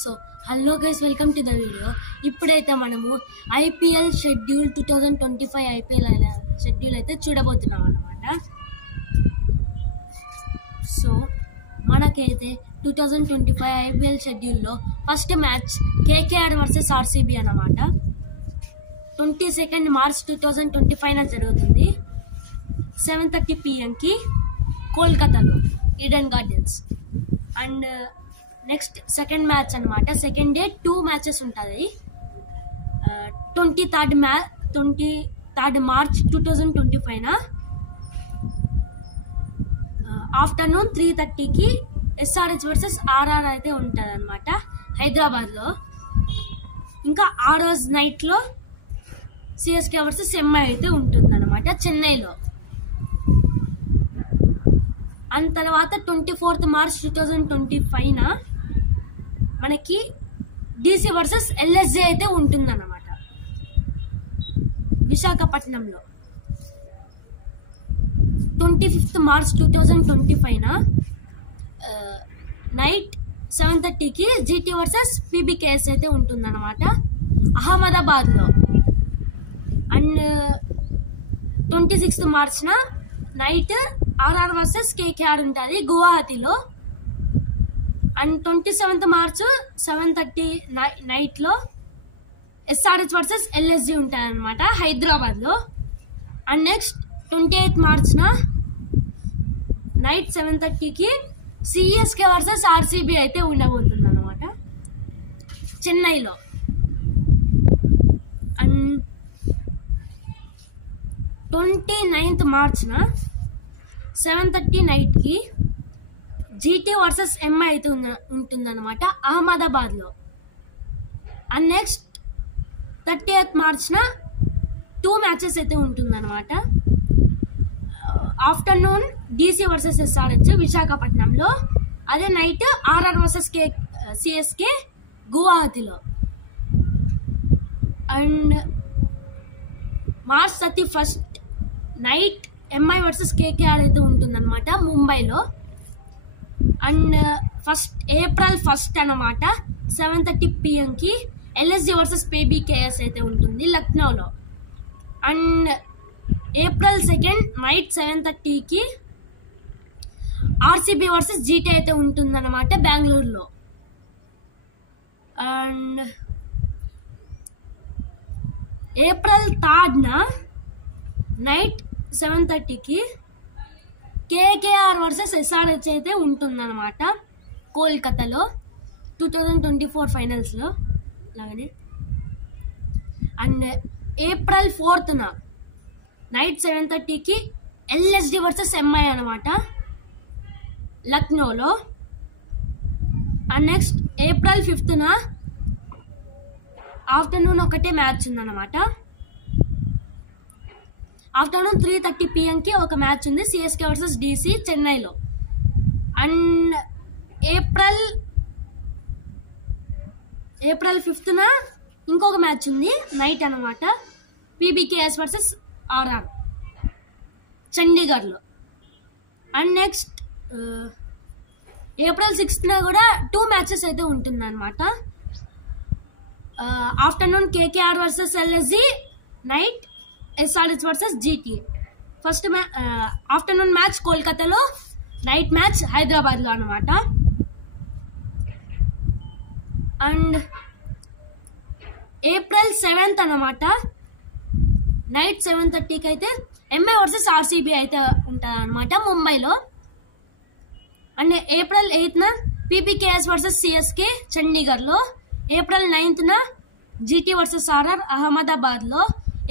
So hello guys, welcome to the video. ఇప్పుడైతే మనము IPL schedule 2025 IPL schedule అయితే చూడబోతున్నాం అన్నమాట. సో మనకైతే 2025 ఐపీఎల్ షెడ్యూల్లో first match KKR versus RCB అన్నమాట. 22 మార్చ్ 2025 జరుగుతుంది. 7:30 PM కోల్కతాలో Eden Gardens. And next second match అనమాట. సెకండ్ డే 2 మ్యాచెస్ ఉంటుంది. 23 March 2025 afternoon 3:30 SRH versus RR అయితే ఉంటుంది అనమాట హైదరాబాద్లో. ఇంకా ఆ రోజు నైట్లో సిఎస్కే వర్సెస్ ఎంఐ అయితే ఉంటుంది అనమాట చెన్నైలో. అండ్ తర్వాత 24 మార్చ్ 2025 మనకి డీసీ వర్సెస్ ఎల్ఎస్జే అయితే ఉంటుందన్నమాట విశాఖపట్నంలో. 25 March 2025 night 7:30 GT versus PBKS అయితే ఉంటుందన్నమాట అహ్మదాబాద్లో. అండ్ 26 మార్చ్న నైట్ ఆర్ఆర్ వర్సెస్ కేకేఆర్ ఉంటుంది గువాహతిలో. అండ్ 27 మార్చ్ 7:30 నైట్లో ఎస్ఆర్హెచ్ వర్సెస్ ఎల్ఎస్జీ ఉంటుంది అనమాట హైదరాబాద్లో. అండ్ నెక్స్ట్ 28 మార్చ్న నైట్ 7:30 సిఎస్కే వర్సెస్ ఆర్సీబీ అయితే ఉండబోతుంది అనమాట చెన్నైలో. అండ్ 29 మార్చ్న 7:30 నైట్కి జీటీ వర్సెస్ ఎంఐ అయితే ఉంటుందన్నమాట అహ్మదాబాద్లో. అండ్ నెక్స్ట్ 30th మార్చ్న 2 మ్యాచెస్ అయితే ఉంటుందన్నమాట. ఆఫ్టర్నూన్ డీసీ వర్సెస్ ఎస్ఆర్హెచ్ విశాఖపట్నంలో. అదే నైట్ ఆర్ఆర్ వర్సెస్ సిఎస్కే గువాహతిలో. And March 31 night MI versus KKR అయితే ఉంటుందన్నమాట ముంబైలో. అండ్ ఏప్రిల్ 1 అన్నమాట 7:30 PM ఎల్ఎస్జీ వర్సెస్ పీబీకేఎస్ అయితే ఉంటుంది లక్నోలో. And April 2 night 7:30 RCB versus GT అయితే ఉంటుందన్నమాట బెంగళూరులో. And April 3 night 7:30 KKR versus SRH అయితే ఉంటుందన్నమాట కోల్కతాలో 2024 ఫైనల్స్లో లాగానే. And April 4 night 7:30 LSD versus MI అనమాట లక్నోలో. అండ్ నెక్స్ట్ ఏప్రిల్ 5 ఆఫ్టర్నూన్ ఒకటే మ్యాచ్ ఉందన్నమాట. ఆఫ్టర్నూన్ 3:30 PM ఒక మ్యాచ్ ఉంది సిఎస్కే వర్సెస్ డీసీ చెన్నైలో. అండ్ ఏప్రిల్ 5 ఇంకొక మ్యాచ్ ఉంది నైట్ అనమాట పీబీకేఎస్ వర్సెస్ ఆర్ఆర్ చండీగఢ్లో. అండ్ నెక్స్ట్ ఏప్రిల్ 6 కూడా 2 మ్యాచెస్ అయితే ఉంటుందన్నమాట. Afternoon KKR versus LSG, night SRH versus GT. First afternoon match కోల్కతాలో, నైట్ మ్యాచ్ హైదరాబాద్లో అనమాట. అండ్ ఏప్రిల్ 7 అనమాట నైట్ 7:30 అయితే ఎంఐ వర్సెస్ ఆర్సీబీ అయితే ఉంటుంది అనమాట ముంబైలో. And April 8 PBKS versus CSK చండీగఢ్లో. ఏప్రిల్ 9 జీటీ వర్సెస్ ఆర్ఆర్ అహ్మదాబాద్లో.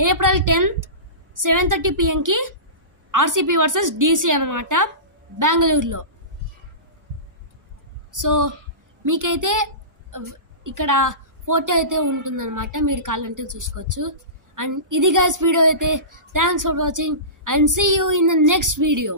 April 10 7:30 PM RCB versus DC అనమాట బెంగళూరులో. సో మీకైతే ఇక్కడ ఫోటో అయితే ఉంటుందన్నమాట, మీరు కావాలంటే చూసుకోవచ్చు. అండ్ ఇది గైస్ వీడియో అయితే. Thanks for watching and see you in the next video.